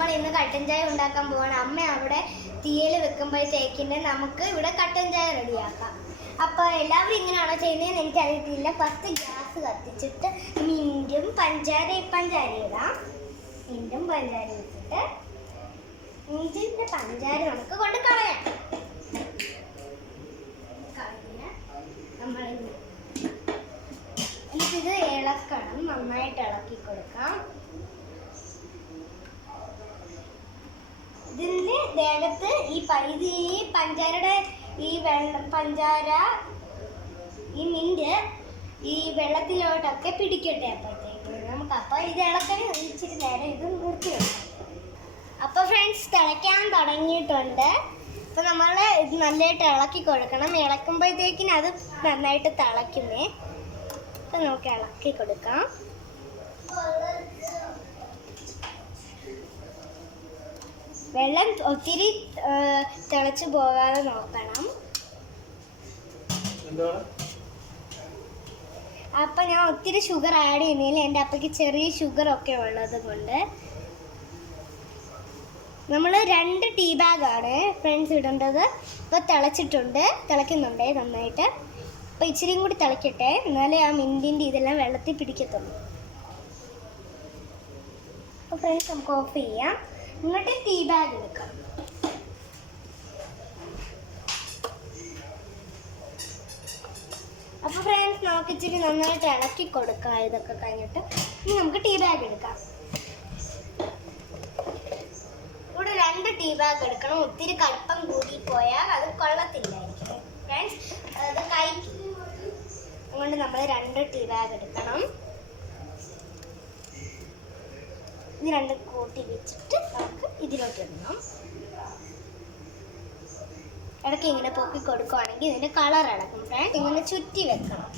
നമ്മൾ ഇന്ന് കട്ടൻ ചായ ഉണ്ടാക്കാൻ പോവാണ്. അമ്മ അവിടെ തീയിൽ വെക്കുമ്പോഴത്തേക്കിന് നമുക്ക് ഇവിടെ കട്ടൻ ചായ റെഡിയാക്കാം. അപ്പോൾ എല്ലാവരും ഇങ്ങനെയാണോ ചെയ്യുന്നതെന്ന് എനിക്കറിയത്തില്ല. ഫസ്റ്റ് ഗ്യാസ് കത്തിച്ചിട്ട് മിൻറ്റും പഞ്ചാര ഇടാം. മിൻറ്റും പഞ്ചാര ഇട്ടിട്ട് മിൻറ്റിൻ്റെ പഞ്ചാര നമുക്ക് കൊണ്ട് കളയാം. നമ്മൾ എനിക്കിത് ഇളക്കണം, നന്നായിട്ട് ഇളക്കി കൊടുക്കാം. ഇതിൻ്റെ ദേഹത്ത് ഈ പഞ്ചാരയുടെ ഈ പഞ്ചാര ഈ മിൻറ്റ് ഈ വെള്ളത്തിലോട്ടൊക്കെ പിടിക്കട്ടെ. അപ്പോഴത്തേക്ക് നമുക്ക് ഇത് ഇളക്കാൻ ഇച്ചിരി നേരം ഇത് നിർത്തി വെക്കാം. അപ്പോൾ ഫ്രണ്ട്സ് തിളയ്ക്കാൻ തുടങ്ങിയിട്ടുണ്ട്. അപ്പോൾ നമ്മൾ ഇത് നല്ലതായിട്ട് ഇളക്കി കൊടുക്കണം. ഇളക്കുമ്പോഴത്തേക്കിന് അത് നന്നായിട്ട് തിളയ്ക്കുന്നേ. അപ്പോൾ നമുക്ക് ഇളക്കി കൊടുക്കാം. വെള്ളം ഒത്തിരി തിളച്ചു പോകാതെ നോക്കണം. അപ്പം ഞാൻ ഒത്തിരി ഷുഗർ ആഡ് ചെയ്യുന്നില്ല. എൻ്റെ അപ്പയ്ക്ക് ചെറിയ ഷുഗറൊക്കെ ഉള്ളത് കൊണ്ട് നമ്മൾ 2 ടീ ബാഗാണ് ഫ്രണ്ട്സ് ഇടേണ്ടത്. ഇപ്പോൾ തിളയ്ക്കുന്നുണ്ട് നന്നായിട്ട്. അപ്പോൾ ഇച്ചിരിയും കൂടി തിളയ്ക്കട്ടെ, എന്നാലേ ആ മിൻറ്റിൻ്റെ ഇതെല്ലാം വെള്ളത്തിൽ പിടിക്കത്തുള്ളൂ. അപ്പോൾ ഫ്രണ്ട്സ് നമുക്ക് ഓഫ് ചെയ്യാം. എന്നിട്ട് ടീ ബാഗ് എടുക്കാം. അപ്പോൾ ഫ്രണ്ട്സ് നമുക്ക് ഇച്ചിരി നന്നായിട്ട് ഇളക്കി കൊടുക്കാം. ഇതൊക്കെ കഴിഞ്ഞിട്ട് ഇനി നമുക്ക് ടീ ബാഗ് എടുക്കാം. ഇവിടെ 2 ടീ ബാഗ് എടുക്കണം. ഒത്തിരി കടുപ്പം കൂടി പോയാൽ അത് കൊള്ളത്തില്ലായിരിക്കും ഫ്രണ്ട്സ്. അത് അതുകൊണ്ട് നമ്മൾ 2 ടീ ബാഗ് എടുക്കണം. ഇത് 2 കൂട്ടി വെച്ചിട്ട് നമുക്ക് ഇതിലോട്ട് ഇടണം. ഇടയ്ക്ക് ഇങ്ങനെ പൊക്കി കൊടുക്കുവാണെങ്കിൽ ഇതിൻ്റെ കളർ ഇളക്കും ഫ്രണ്ട്സ്. ഇങ്ങനെ ചുറ്റി വെക്കണം.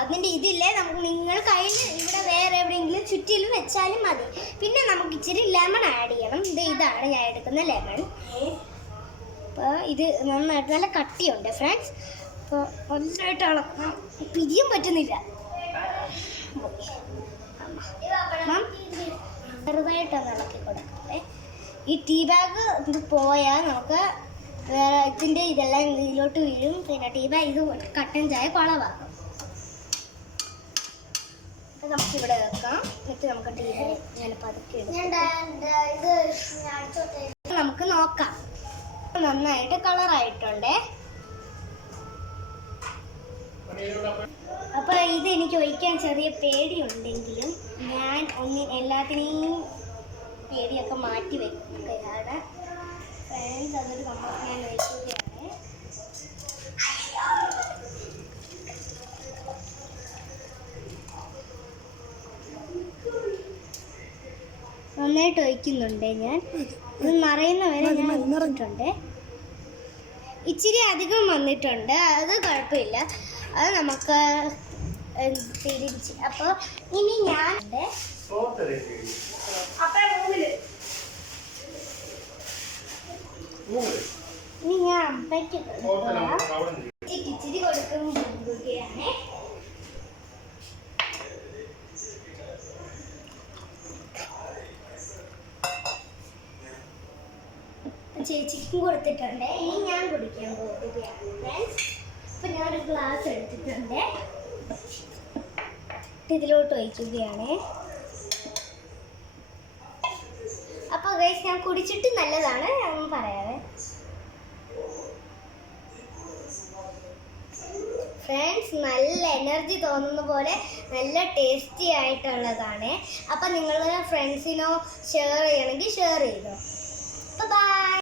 അതിൻ്റെ ഇതില്ലേ, നമുക്ക് നിങ്ങൾ കയ്യിൽ ഇവിടെ വേറെ എവിടെയെങ്കിലും ചുറ്റിലും വെച്ചാലും മതി. പിന്നെ നമുക്ക് ഇച്ചിരി ലെമൺ ആഡ് ചെയ്യണം. ഇതാണ് ഞാൻ എടുക്കുന്ന ലെമൺ. അപ്പോൾ ഇത് നന്നായിട്ട് നല്ല കട്ടിയുണ്ട് ഫ്രണ്ട്സ്. അപ്പോൾ നന്നായിട്ട് ഇളക്കണം. പിരിയും പറ്റുന്നില്ല. ചെറുതായിട്ടൊന്ന് ഇളക്കി കൊടുക്കട്ടെ. ഈ ടീ ബാഗ് ഇത് പോയാൽ നമുക്ക് വേറെ ഇതിൻ്റെ ഇതെല്ലാം ഇതിലോട്ട് വീഴും. പിന്നെ ടീ ബാഗ് ഇത് കട്ടൻ ചായ കുളവാക്കും. നമുക്കിവിടെ വെക്കാം. എന്നിട്ട് നമുക്ക് ടീ ബാഗ് ഇങ്ങനെ പതുക്കി നമുക്ക് നോക്കാം. നന്നായിട്ട് കളറായിട്ടുണ്ട്. അപ്പോൾ ഇത് എനിക്ക് ഒഴിക്കാൻ ചെറിയ പേടിയുണ്ടെങ്കിലും ഞാൻ എല്ലാത്തിനെയും പേടിയൊക്കെ മാറ്റി വെക്കുകയാണ് ഫ്രണ്ട്സ്. അതൊരു നമുക്ക് ഞാൻ ഒഴിക്കുകയാണ്. നന്നായിട്ട് ഒഴിക്കുന്നുണ്ട് ഞാൻ. ഇത് നിറയുന്ന വരെ ഞാൻ നിറഞ്ഞിട്ടുണ്ട്. ഇച്ചിരി അധികം വന്നിട്ടുണ്ട്, അത് കുഴപ്പമില്ല. അത് നമുക്ക് തിരിച്ച്. അപ്പോൾ ഇനി ഞാൻ അമ്പയ്ക്ക് ഇച്ചിരി കൊടുക്കുകയാണ്. ചേച്ചിക്കും കൊടുത്തിട്ടുണ്ട്. ഇനി ഞാൻ കുടിക്കാൻ പോകുകയാണ് ഫ്രണ്ട്സ്. അപ്പം ഞാനൊരു ഗ്ലാസ് എടുത്തിട്ടുണ്ട്. ഇതിലോട്ട് ഒഴിക്കുകയാണ്. അപ്പോൾ ഗൈസ് ഞാൻ കുടിച്ചിട്ട് നല്ലതാണ് ഞാൻ പറയാവേ ഫ്രണ്ട്സ്. നല്ല എനർജി തോന്നുന്ന പോലെ നല്ല ടേസ്റ്റി ആയിട്ടുള്ളതാണ്. അപ്പം നിങ്ങൾ ഫ്രണ്ട്സിനോ ഷെയർ ചെയ്യണമെങ്കിൽ ഷെയർ ചെയ്തോ. ബൈ.